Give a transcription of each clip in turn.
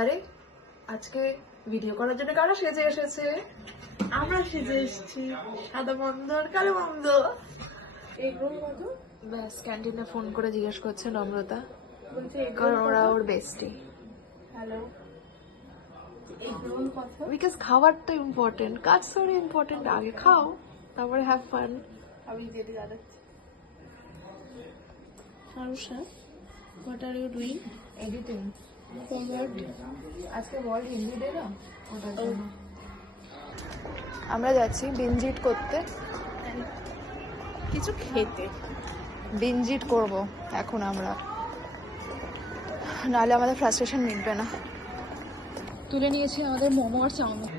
আরে আজকে ভিডিও করার জন্য কারা সেজে এসেছে? আমরা সেজে এসেছি সাদা বন্ধ আর কালো বন্ধ। এগুলো কত? ব্যাস ক্যান্টিনে ফোন করে জিজ্ঞেস করছে নম্রতা, বলছে কারণ ওরা ওর বেস্টি। হ্যালো, এগুলো কত? বিকজ খাবার তো ইম্পর্টেন্ট, কাজ সরি ইম্পর্টেন্ট, আগে খাও তারপরে হ্যাভ ফান। আমি যেতে দাঁড়াচ্ছি। Harusha, what are you doing? Editing. For what? আজকে ওয়ার্ল্ড হিন্দি ডে না, ওটার জন্য। আমরা যাচ্ছি বিঞ্জিট করতে, কিছু খেতে। বিঞ্জিট করব এখন আমরা, নাহলে আমাদের ফ্রাস্ট্রেশন মিটবে না। তুলে নিয়েছি আমাদের মোমো আর চাউমিন।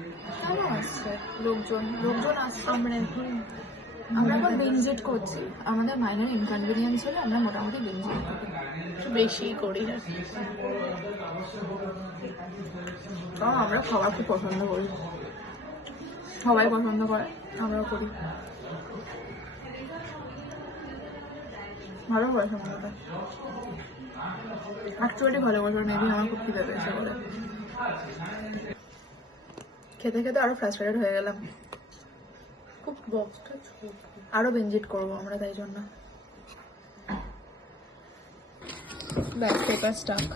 কেন আসছে লোকজন? লোকজন আসছে। আমরা এখন বিঞ্জিট করছি, আমাদের মাইনর ইনকনভিনিয়েন্স হলে আমরা মোটামুটি বিঞ্জিট করি, একটু বেশি করি না। কারণ আমরা খাবার খুব পছন্দ করি, সবাই পছন্দ করে, আমরাও করি। ভালো করেছে মনে অ্যাকচুয়ালি ভালো করেছে, মেবি আমার খুব খিদে পেয়েছে বলে। খেতে খেতে আরো ফ্রাস্ট্রেটেড হয়ে গেলাম, খুব বক্সটা ছোট। আরো বিঞ্জিট করবো আমরা, তাই জন্য। ব্যাস পেপার স্টাক।